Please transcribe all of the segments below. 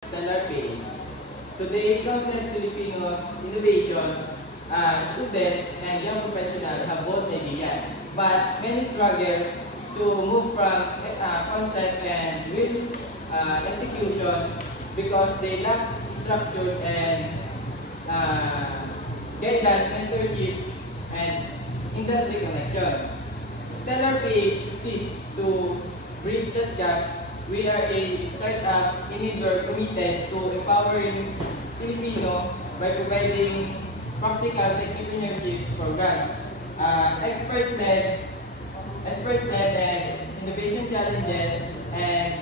Stellar Page. Today, countless Filipino innovation students and young professionals have both ideas, but many struggle to move from concept and real execution because they lack structure and guidance, mentorship, and industry connection. Stellar Page seeks to bridge that gap. We are a startup enabler committed to empowering Filipino by providing practical entrepreneurship programs, expert-led and innovation challenges, and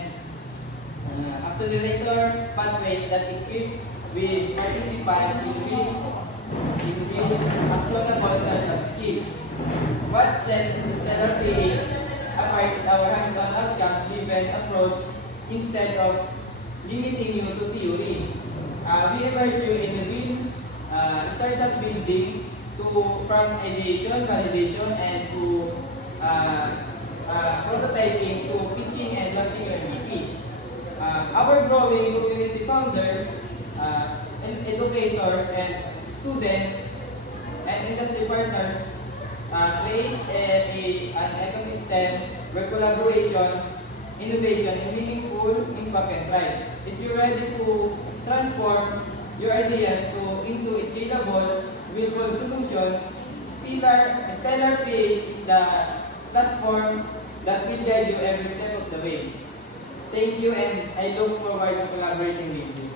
accelerator pathways that equip with participants in real actionable startup skills. What sets Stellar Page apart is our hands-on outcomes-driven approach instead of limiting you to theory. We immerse you in the real startup building from ideation, validation, and to prototyping to pitching and launching your MVP. Our growing community founders, educators, and students and industry partners creates an ecosystem where collaboration, innovation, and meaningful impact can thrive. If you're ready to transform your ideas into a scalable, real-world solution, Stellar Page is the platform that will guide you every step of the way. Thank you, and I look forward to collaborating with you.